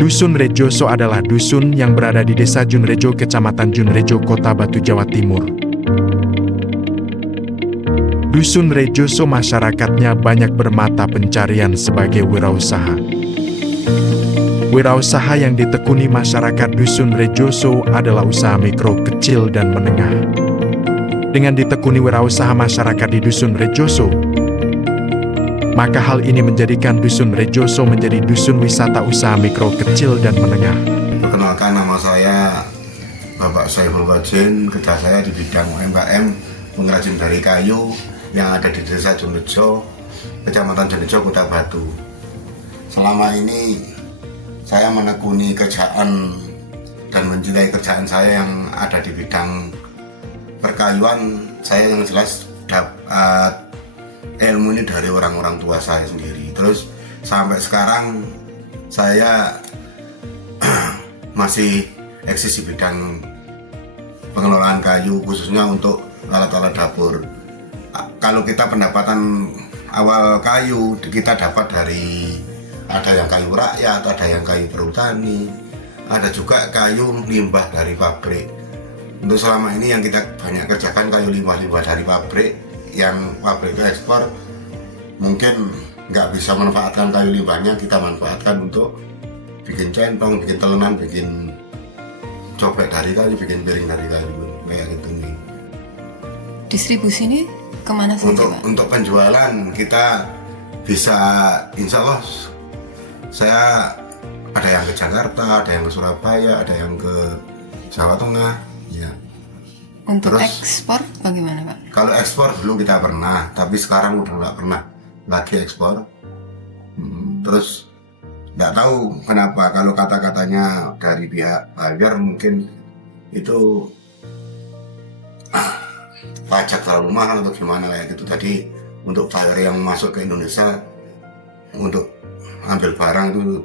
Dusun Rejoso adalah dusun yang berada di Desa Junrejo, Kecamatan Junrejo, Kota Batu, Jawa Timur. Dusun Rejoso masyarakatnya banyak bermata pencarian sebagai wirausaha. Wirausaha yang ditekuni masyarakat Dusun Rejoso adalah usaha mikro, kecil, dan menengah. Dengan ditekuni wirausaha masyarakat di Dusun Rejoso, maka hal ini menjadikan Dusun Rejoso menjadi dusun wisata usaha mikro, kecil, dan menengah. Perkenalkan, nama saya Bapak Saiful Wajin. Kerja saya di bidang UMKM pengrajin dari kayu yang ada di Desa Junrejo, Kecamatan Junrejo, Kota Batu. Selama ini saya menekuni kerjaan dan mencintai kerjaan saya yang ada di bidang perkayuan. Saya yang jelas dapat ilmu ini dari orang-orang tua saya sendiri. Terus sampai sekarang saya masih eksis di bidang pengelolaan kayu, khususnya untuk alat-alat dapur. Kalau kita pendapatan awal kayu, kita dapat dari ada yang kayu rakyat, ada yang kayu perhutani, ada juga kayu limbah dari pabrik. Untuk selama ini yang kita banyak kerjakan kayu limbah-limbah dari pabrik, yang pabrik itu ekspor, mungkin nggak bisa manfaatkan kayu limbahnya, kita manfaatkan untuk bikin centong, bikin telenan, bikin cobek dari kayu, bikin piring dari kayu, kayak gitu nih. Distribusi ini kemana saja, Pak? Untuk penjualan kita bisa, insya Allah saya ada yang ke Jakarta, ada yang ke Surabaya, ada yang ke Jawa Tengah, ya. Untuk Terus, ekspor bagaimana, Pak? Kalau ekspor dulu kita pernah, tapi sekarang udah nggak pernah lagi ekspor. Terus nggak tahu kenapa, kalau kata-katanya dari pihak buyer mungkin itu pajak terlalu mahal atau gimana kayak gitu. Tadi untuk buyer yang masuk ke Indonesia untuk ambil barang itu,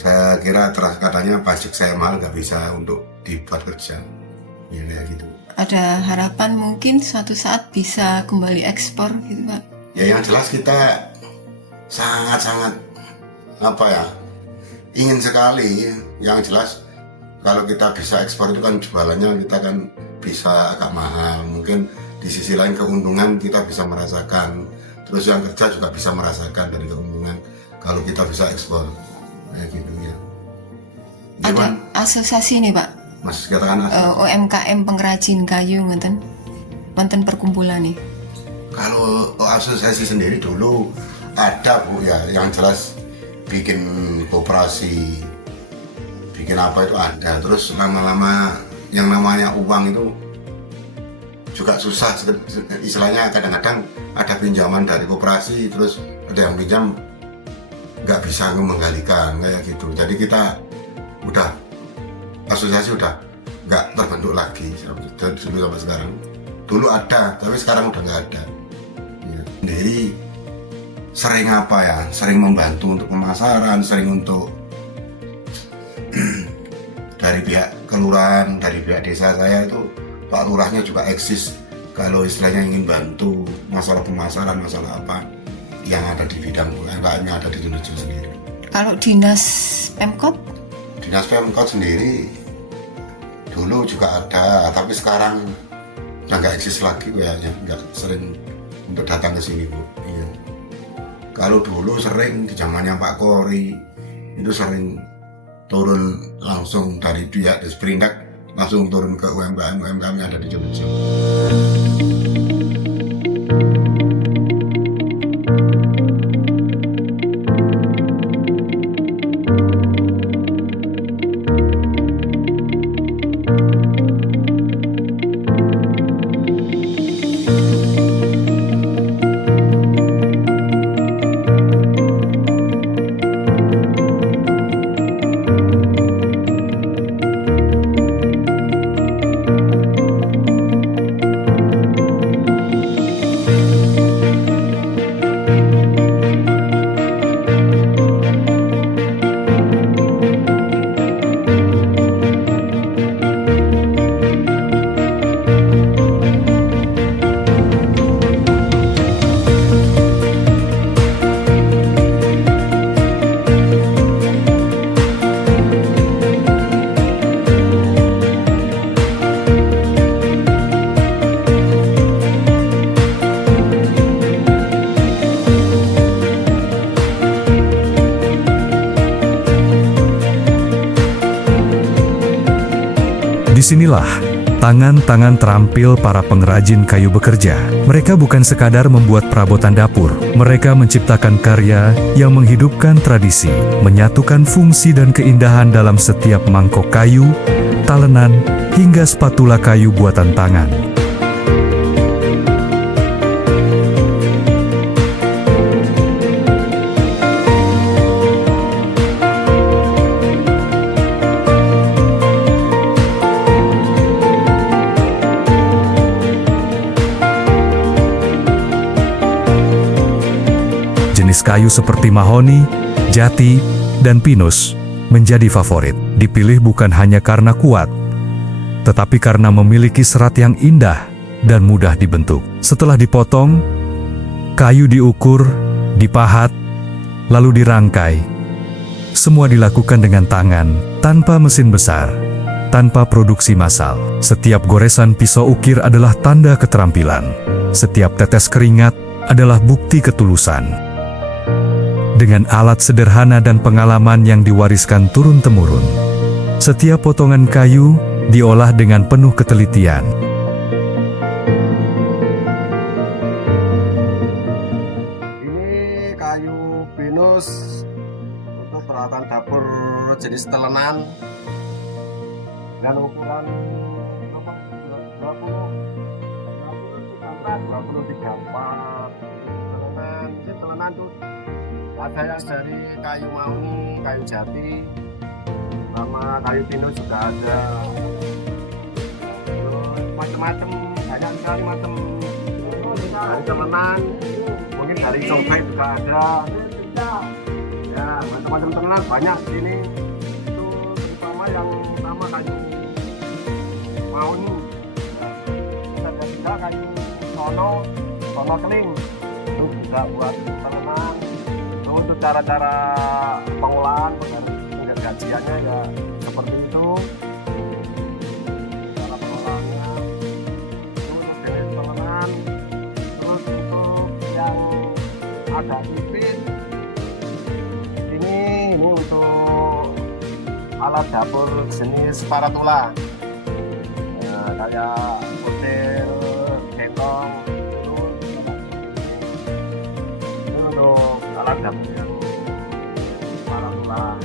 saya kira katanya pajak saya mahal, nggak bisa untuk dibuat kerja, ya kayak gitu. Ada harapan mungkin suatu saat bisa kembali ekspor gitu, Pak? Ya yang jelas kita sangat-sangat ingin sekali. Yang jelas kalau kita bisa ekspor itu kan jualannya kita kan bisa agak mahal. Mungkin di sisi lain keuntungan kita bisa merasakan. Terus yang kerja juga bisa merasakan dari keuntungan kalau kita bisa ekspor, kayak gitu ya. Ada asosiasi nih, Pak? Mas katakan UMKM pengrajin kayu ngenten perkumpulan nih. Kalau asosiasi sendiri dulu ada, Bu, ya, yang jelas bikin koperasi, bikin apa itu ada. Terus lama-lama yang namanya uang itu juga susah, istilahnya kadang-kadang ada pinjaman dari koperasi, terus ada yang pinjam nggak bisa menggalikan kayak gitu. Jadi kita udah, asosiasi udah nggak terbentuk lagi dari dulu sampai sekarang. Dulu ada, tapi sekarang udah nggak ada ya. Sendiri sering sering membantu untuk pemasaran, sering untuk dari pihak kelurahan, dari pihak desa saya itu Pak Lurahnya juga eksis kalau istilahnya ingin bantu masalah pemasaran, masalah apa yang ada di bidang UMKM yang ada di Junrejo sendiri. Kalau dinas Pemkot? Dinas Pemkot sendiri dulu juga ada, tapi sekarang udah nggak eksis lagi kayaknya, nggak sering untuk datang ke sini, Bu. Iya. Kalau dulu sering di zamannya Pak Kori itu sering turun langsung dari pihak Disperindak, langsung turun ke UMKM yang ada di Junrejo. Disinilah tangan-tangan terampil para pengrajin kayu bekerja. Mereka bukan sekadar membuat perabotan dapur. Mereka menciptakan karya yang menghidupkan tradisi, menyatukan fungsi dan keindahan dalam setiap mangkok kayu, talenan, hingga spatula kayu buatan tangan. Jenis kayu seperti mahoni, jati, dan pinus menjadi favorit. Dipilih bukan hanya karena kuat, tetapi karena memiliki serat yang indah dan mudah dibentuk. Setelah dipotong, kayu diukur, dipahat, lalu dirangkai. Semua dilakukan dengan tangan, tanpa mesin besar, tanpa produksi massal. Setiap goresan pisau ukir adalah tanda keterampilan. Setiap tetes keringat adalah bukti ketulusan. Dengan alat sederhana dan pengalaman yang diwariskan turun-temurun, setiap potongan kayu diolah dengan penuh ketelitian. Ini kayu pinus untuk peralatan dapur jenis telenan dengan ukuran 20 telenan tuh ada yang dari kayu mahoni, kayu jati, sama kayu pinus juga ada. Terus macam-macam, banyak sekali macam dari telenan, mungkin dari congklak juga ada. Ya, macam-macam telenan banyak di sini. Itu terutama yang sama kayu mahoni. Ya, ada juga kayu sono keling. Itu juga buat telenan. Untuk cara-cara pengolahan pengajiannya ya seperti itu, cara pengolahannya itu jenis telenan. Terus untuk yang agak tipis ini untuk alat dapur jenis paratula ya, kayak kutil, gentong. Itu untuk alat dapur yang paratula.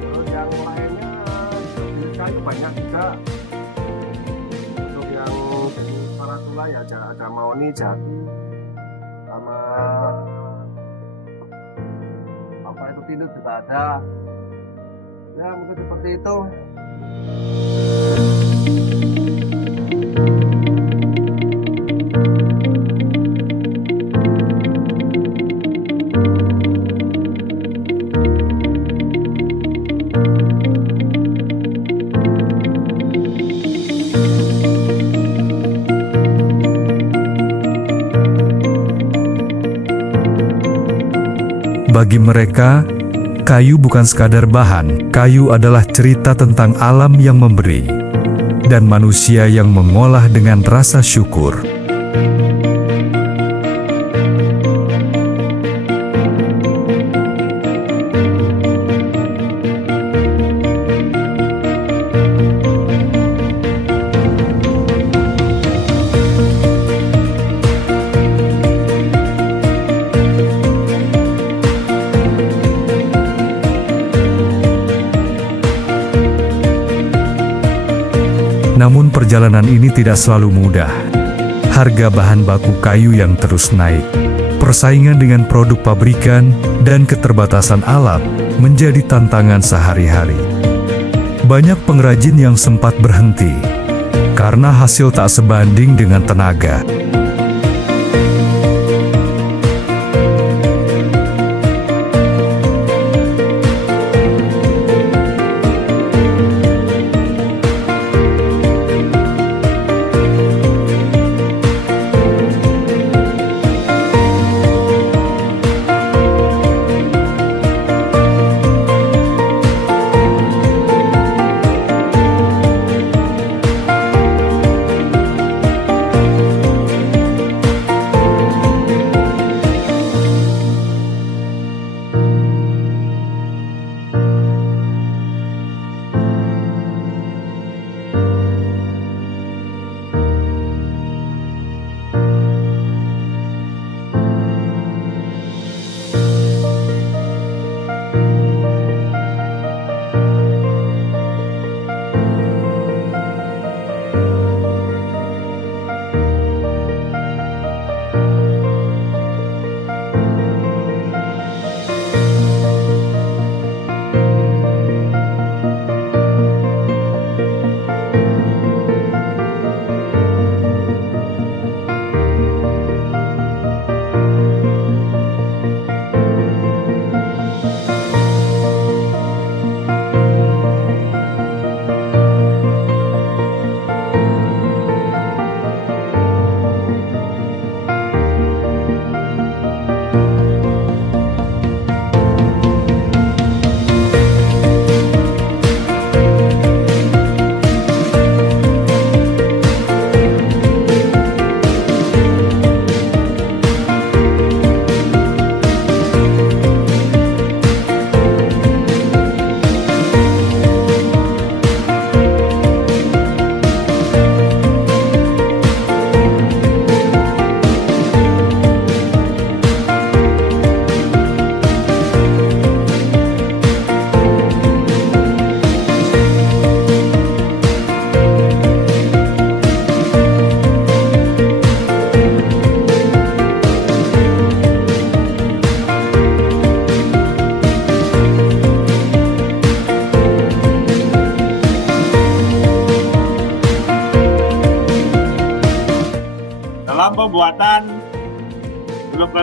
Terus yang lainnya jenis kayu banyak juga. Untuk yang jenis paratula ya ada mahoni, jati, sama apa itu pinus juga ada. Ya mungkin seperti itu. Bagi mereka, kayu bukan sekadar bahan. Kayu adalah cerita tentang alam yang memberi dan manusia yang mengolah dengan rasa syukur. Namun perjalanan ini tidak selalu mudah. Harga bahan baku kayu yang terus naik, persaingan dengan produk pabrikan, dan keterbatasan alat menjadi tantangan sehari-hari. Banyak pengrajin yang sempat berhenti karena hasil tak sebanding dengan tenaga.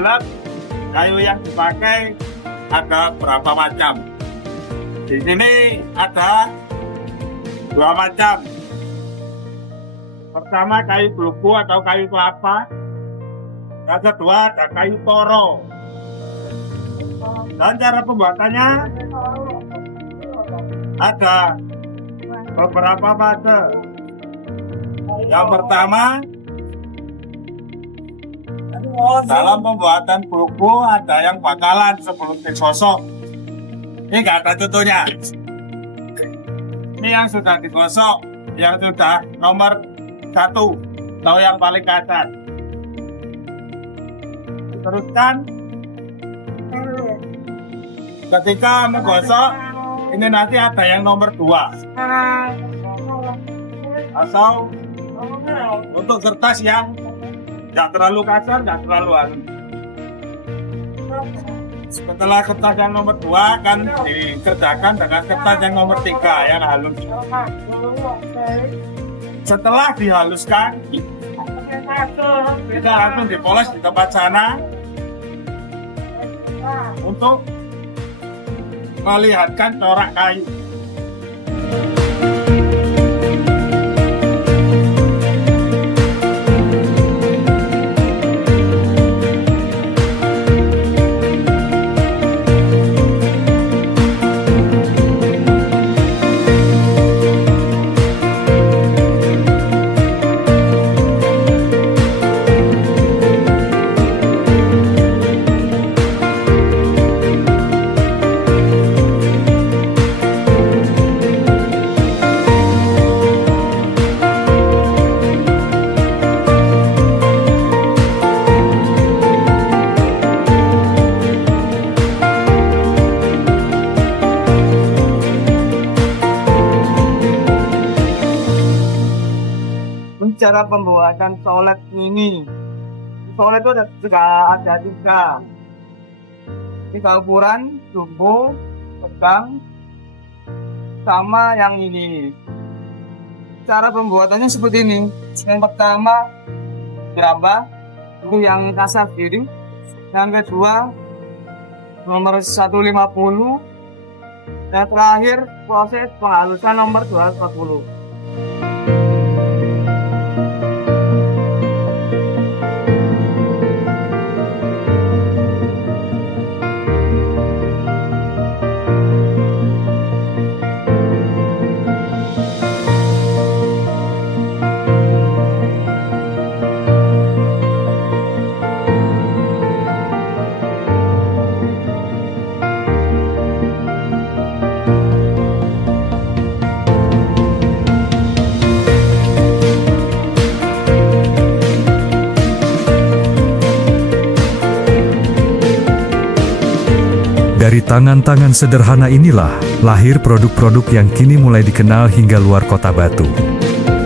dalam kayu yang dipakai ada berapa macam. Di sini ada 2 macam. Pertama kayu blubu atau kayu kelapa. Yang kedua ada kayu toro. Dan cara pembuatannya ada beberapa fase. Yang pertama, dalam pembuatan blubu ada yang bakalan sebelum digosok. Ini nggak ada contohnya. Ini yang sudah digosok, yang sudah nomor 1 atau yang paling ke atas. Teruskan. Ketika menggosok, ini nanti ada yang nomor 2. Atau untuk kertas yang nggak terlalu kasar, nggak terlalu halus. Setelah kertas yang nomor 2 akan dikerjakan dengan kertas yang nomor 3 yang halus. Setelah dihaluskan, kita langsung dipoles di tempat sana untuk melihatkan corak kayu. Cara pembuatan solet ini, solet itu juga ada 3 ukuran, jumbo, sedang, sama yang ini. Cara pembuatannya seperti ini. Yang pertama gerabah, itu yang kasar kiri. Yang kedua nomor 150. Dan terakhir proses penghalusan nomor 240. Dari tangan-tangan sederhana inilah lahir produk-produk yang kini mulai dikenal hingga luar kota Batu.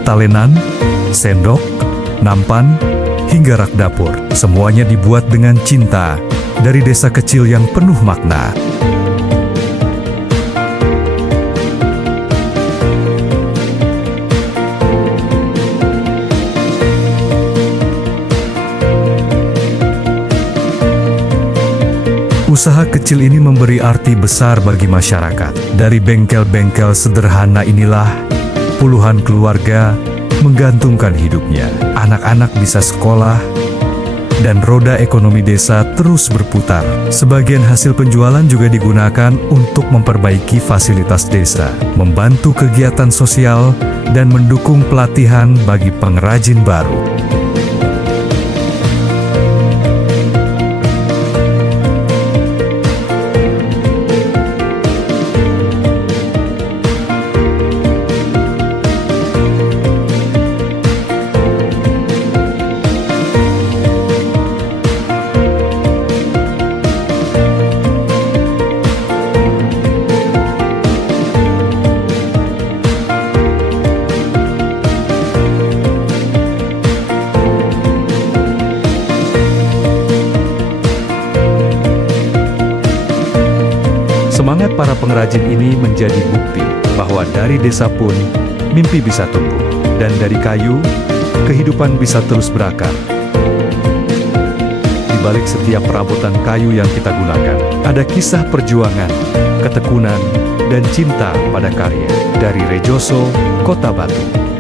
Talenan, sendok, nampan, hingga rak dapur, semuanya dibuat dengan cinta dari desa kecil yang penuh makna. Usaha kecil ini memberi arti besar bagi masyarakat. Dari bengkel-bengkel sederhana inilah, puluhan keluarga menggantungkan hidupnya. Anak-anak bisa sekolah, dan roda ekonomi desa terus berputar. Sebagian hasil penjualan juga digunakan untuk memperbaiki fasilitas desa, membantu kegiatan sosial, dan mendukung pelatihan bagi pengrajin baru. Semangat para pengrajin ini menjadi bukti bahwa dari desa pun mimpi bisa tumbuh, dan dari kayu kehidupan bisa terus berakar. Di balik setiap perabotan kayu yang kita gunakan. Ada kisah perjuangan, ketekunan, dan cinta pada karya. Dari Rejoso, Kota Batu.